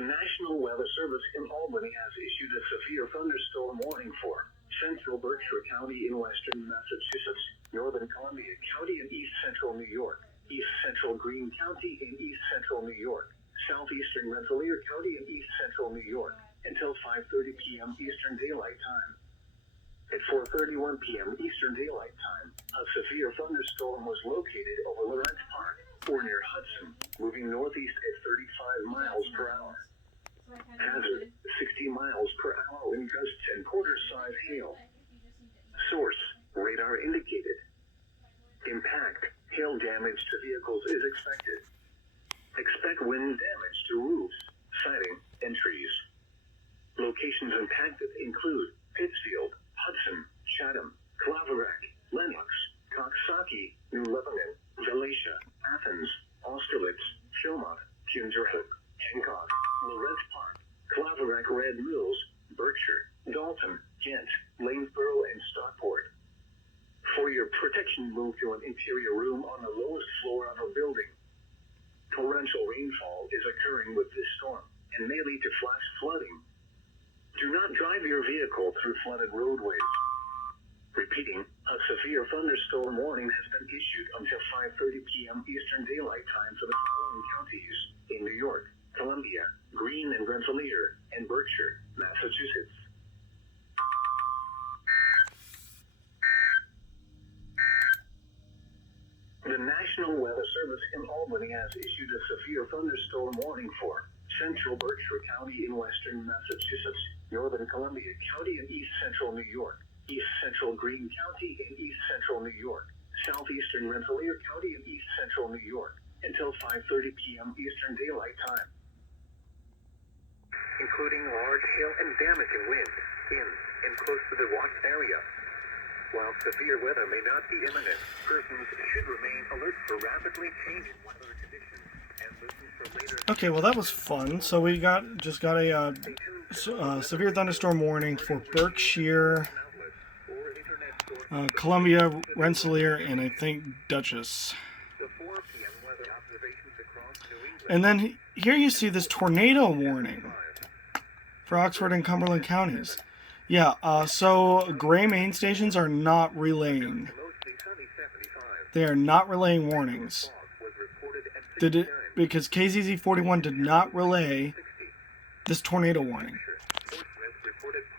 The National Weather Service in Albany has issued a severe thunderstorm warning for central Berkshire County in western Massachusetts, northern Columbia County in east central New York, east central Greene County in east central New York, southeastern Rensselaer County in east central New York, until 5:30 p.m. Eastern Daylight Time. At 4:31 p.m. Eastern Daylight Time, a severe thunderstorm was located over Lawrence Park, or near Hudson, moving northeast at 35 miles per hour. Hazard, 60 miles per hour in gusts and quarter-size hail. Source, radar indicated. Impact, hail damage to vehicles is expected. Expect wind damage to roofs, siding, and trees. Locations impacted include Pittsfield, Hudson, Chatham, Claverack, Lenox, Coxsackie, New Lebanon, Galatia, Athens, Austerlitz, Philmont, Kinderhook, Hancock, Lawrence Park, Claverack Red Mills, Berkshire, Dalton, Kent, Lanesboro, and Stockport. For your protection, move to an interior room on the lowest floor of a building. Torrential rainfall is occurring with this storm and may lead to flash flooding. Do not drive your vehicle through flooded roadways. Repeating, a severe thunderstorm warning has been issued until 5:30 p.m. Eastern Daylight Time for the following counties in New York, Columbia, Greene and Rensselaer, and Berkshire, Massachusetts. The National Weather Service in Albany has issued a severe thunderstorm warning for central Berkshire County in western Massachusetts, northern Columbia County in east central New York, east central Greene County in east central New York, southeastern Rensselaer County in east central New York, until 5:30 p.m. Eastern Daylight Time. Including large hail and damaging wind in and close to the watched area. While severe weather may not be imminent, persons should remain alert for rapidly changing weather conditions and listen for later. Okay, well that was fun. So we just got a severe thunderstorm warning for Berkshire, Columbia, Rensselaer, and I think Dutchess. And then here you see this tornado warning for Oxford and Cumberland counties. Yeah, so gray main stations are not relaying. They are not relaying warnings. Because KZZ41 did not relay this tornado warning.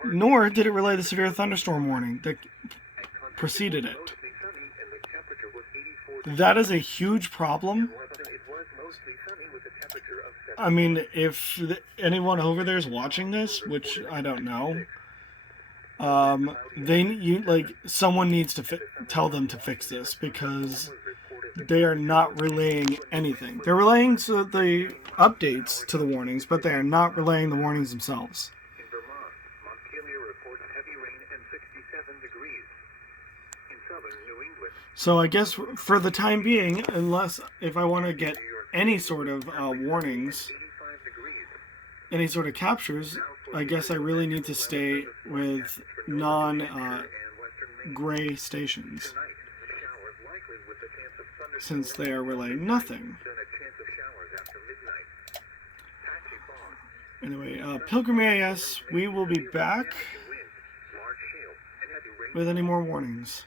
Nor did it relay the severe thunderstorm warning that preceded it. That is a huge problem. I mean, if anyone over there is watching this, which I don't know, someone needs to tell them to fix this, because they are not relaying anything. They're relaying the updates to the warnings, but they are not relaying the warnings themselves. In Vermont, Montpelier reports heavy rain and 67 degrees. In southern New England. So I guess for the time being, if I want to get any sort of warnings, any sort of captures, I guess I really need to stay with non-gray stations, since they are relaying nothing. Anyway, Pilgrim EAS, we will be back with any more warnings.